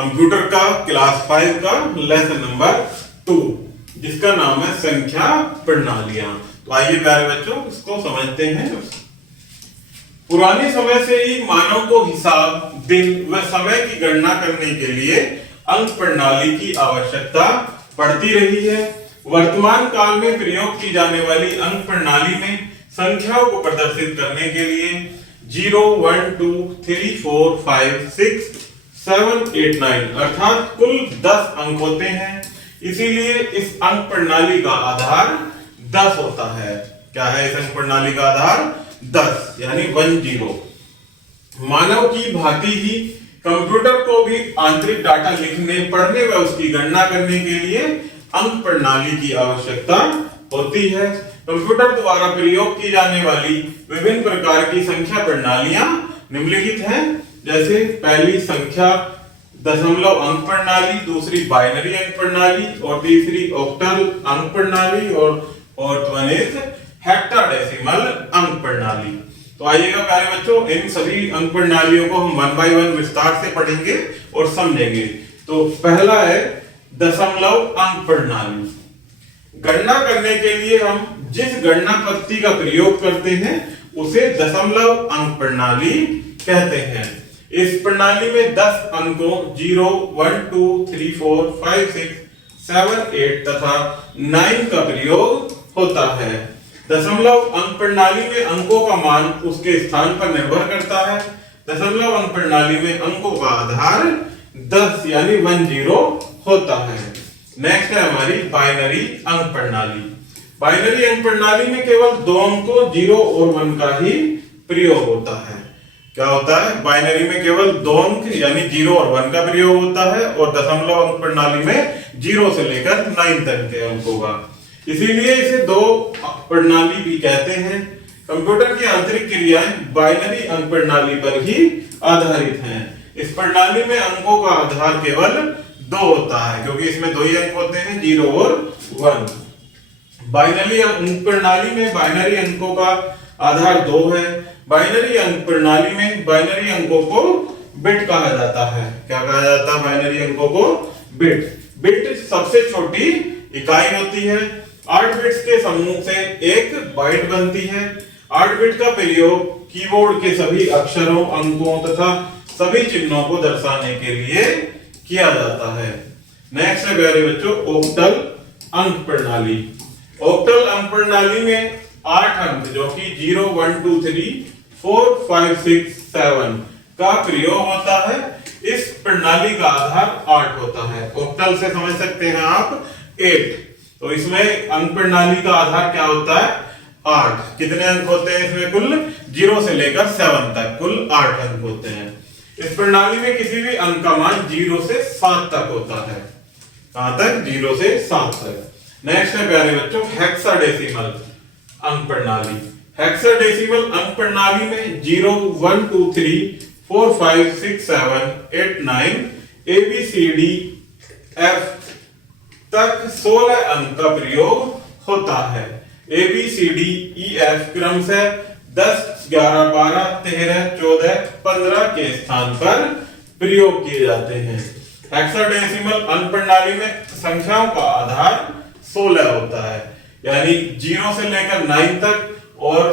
Computer का class 5 का lesson number 2, जिसका नाम है संख्या प्रणालियां। तो आइए प्यारे बच्चों इसको समझते हैं। पुराने समय से ही मानव को हिसाब, दिन व समय की गणना करने के लिए अंक प्रणाली की आवश्यकता पड़ती रही है। वर्तमान काल में प्रयोग की जाने वाली अंक प्रणाली में संख्याओं को प्रदर्शित करने के लिए 0, 1, 2, 3, 4, 5, 6, 7, 8, 9 अर्थात कुल 10 अंक होते हैं। इसीलिए इस अंक प्रणाली का आधार 10 होता है। क्या है इस अंक प्रणाली का आधार? 10 यानी 10। मानव की भांति ही कंप्यूटर को भी आंतरिक डाटा लिखने, पढ़ने व उसकी गणना करने के लिए अंक प्रणाली की आवश्यकता होती है। कंप्यूटर द्वारा प्रयोग की जाने वाली विभिन्न प्रकार की संख्या प्रणालियां निम्नलिखित हैं। जैसे पहली संख्या दशमलव अंक प्रणाली, दूसरी बाइनरी अंक प्रणाली और तीसरी ऑक्टल अंक प्रणाली और फोर्थ वन इज हेक्साडेसिमल अंक प्रणाली। तो आइएगा प्यारे बच्चों, इन सभी अंक प्रणालियों को हम 1 बाय 1 विस्तार से पढ़ेंगे और समझेंगे। तो पहला है दशमलव अंक प्रणाली। गणना करने के लिए हम जिस गणना पद्धति का प्रयोग करते हैं उसे दशमलव अंक प्रणाली कहते हैं। इस प्रणाली में 10 अंकों 0, 1, 2, 3, 4, 5, 6, 7, 8 तथा 9 का प्रयोग होता है। दशमलव अंक प्रणाली में अंकों का मान उसके स्थान पर निर्भर करता है। दशमलव अंक प्रणाली में अंकों का आधार 10 यानी 10 होता है। नेक्स्ट है हमारी बाइनरी अंक प्रणाली। बाइनरी अंक प्रणाली में केवल 2 अंकों 0 और 1 का ही प्रयोग होता है। क्या होता है? बाइनरी में केवल 2 अंक यानी 0 और 1 का प्रयोग होता है और दशमलव अंक प्रणाली में 0 से लेकर 9 तक के अंकों का। इसीलिए इसे 2 प्रणाली भी कहते हैं। कंप्यूटर की आंतरिक क्रियाएं बाइनरी अंक प्रणाली पर ही आधारित हैं। इस प्रणाली में अंकों का आधार केवल 2 होता है, क्योंकि इसमें 2 ही अंक होते हैं, 0 और 1। बाइनरी अंक प्रणाली में बाइनरी अंकों का आधार 2 है। बाइनरी अंक प्रणाली में बाइनरी अंकों को बिट कहा जाता है। क्या कहा जाता है बाइनरी अंकों को? बिट। बिट सबसे छोटी इकाई होती है। 8 बिट्स के समूह से एक बाइट बनती है। 8 बिट का प्रयोग कीबोर्ड के सभी अक्षरों, अंकों तथा सभी चिन्हों को दर्शाने के लिए किया जाता है। नेक्स्ट है प्यारे बच्चों ऑक्टल अंक प्रणाली। ऑक्टल अंक प्रणाली में 8 अंक जो कि 0, 1, 2, 3, 4, 5, 6, 7 का प्रयोग होता है। इस प्रणाली का आधार 8 होता है। ऑक्टल से समझ सकते हैं आप 8। तो इसमें अंक प्रणाली का आधार क्या होता है? 8। कितने अंक होते हैं इसमें? कुल 0 से लेकर 7 तक कुल 8 अंक होते हैं। इस प्रणाली में किसी भी अंक का मान 0 से 7 तक होता है। कहां तक? 0 से 7 तक। नेक्स्ट है प्यारे बच्चों हेक्साडेसिमल अंक प्रणाली। हेक्साडेसिमल अंक प्रणाली में 0, 1, 2, 3, 4, 5, 6, 7, 8, 9 ABCD F तक 16 अंक का प्रयोग होता है। ABCDEF क्रमशः 10, 11, 12, 13, 14, 15 के स्थान पर प्रयोग किए जाते हैं। हेक्साडेसिमल अंक प्रणाली में संख्याओं का आधार 16 होता है, यानी 0 से लेकर 9 तक और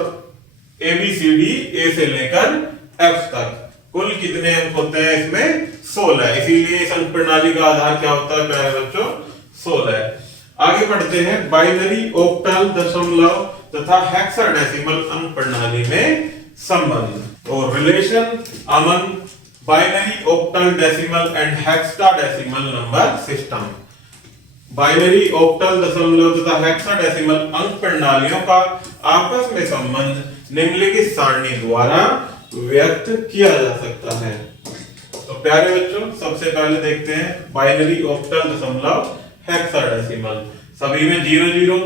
ABCD A से लेकर F तक कुल कितने अंक होते हैं इसमें? 16। इसीलिए इस अंक प्रणाली का आधार क्या होता है प्यारे बच्चों? 16। आगे बढ़ते हैं बाइनरी, ऑक्टल, दशमलव तथा हेक्साडेसिमल अंक प्रणाली में संबंध और relation among binary, octal, decimal and hexadecimal number system. Binary, octal, दशमलव तथा हेक्साडेसिमल अंक प्रणालियों का आपस में संबंध निम्नलिखित सारणी द्वारा व्यक्त किया जा सकता है। तो प्यारे बच्चों सबसे पहले देखते हैं बाइनरी, ऑक्टल, दशमलव, हेक्साडेसिमल। सभी में 0, 0,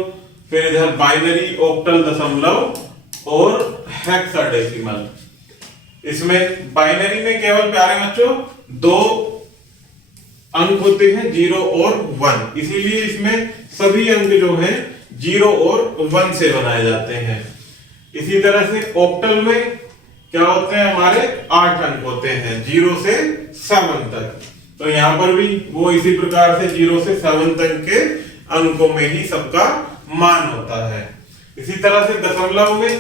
फिर इधर बाइनरी, ऑक्टल, दशमलव और हेक्साडेसिमल। इसमें बाइनरी में केवल प्यारे बच्चों 2 अंक होते हैं, 0 और 1। इसीलिए इसमें सभी अंक जो हैं 0 और 1 से बनाए जाते हैं। इसी तरह से ऑक्टल में क्या होते हैं? हमारे 8 अंक होते हैं 0 से 7 तक। तो यहाँ पर भी वो इसी प्रकार से 0 से 7 तक के अंकों में ही सबका मान होता है। इसी तरह से दशमलव में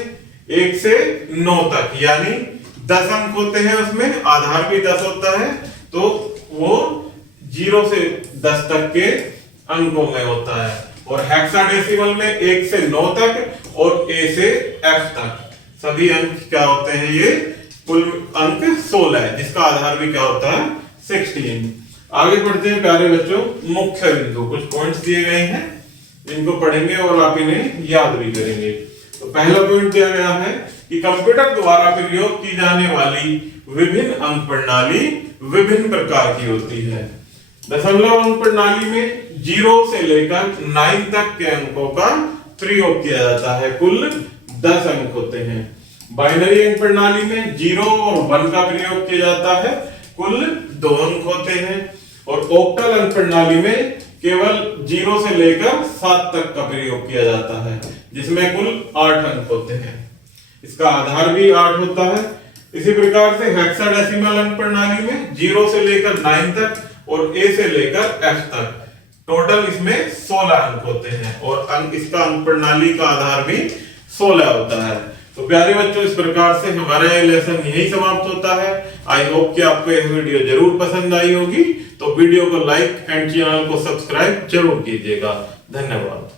1 से 9 तक यानी 10 अंक होते हैं, उसमें आधार भी 10 होता है, तो वो 0 से 10 तक के अंकों में होता है। और हेक्साडेसिमल में 1 से 9 तक और A से F तक सभी अंक क्या होते हैं, ये कुल अंक 16 है, जिसका आधार भी क्या होता है 16। आगे बढ़ते हैं प्यारे बच्चों, मुख्य बिंदु कुछ पॉइंट्स दिए गए हैं जिनको पढ़ेंगे और आप इन्हें याद भी करेंगे। तो पहला पॉइंट दिया गया है कि कंप्यूटर द्वारा प्रयोग की जाने वाली विभिन्न अंक प्रणाली विभिन्न प्रकार की होती है। दशमलव अंक प्रणाली में 0 से लेकर 9 तक के अंकों का प्रयोग किया जाता है, कुल 10 अंक होते हैं। बाइनरी अंक प्रणाली में 0 और 1 का प्रयोग किया जाता है, कुल 2 अंक होते हैं। और ऑक्टल अंक प्रणाली में केवल 0 से लेकर 7 तक का प्रयोग किया जाता है, जिसमें कुल 8 अंक होते हैं। इसका आधार भी 8 होता है। इसी प्रकार से हेक्साडेसिमल अंक प्रणाली में 0 से लेकर 9 तक और A से लेकर F तक टोटल इसमें 16 अंक होते हैं और अंक इसका अंक प्रणाली का आधार भी 16 होता है। तो प्यारे बच्चों, इस प्रकार से हमारा ये लेसन यही समाप्त होता है। आई होप कि आपको यह वीडियो जरूर पसंद आई होगी। तो वीडियो को लाइक एंड चैनल को सब्सक्राइब जरूर कीजिएगा। धन्यवाद।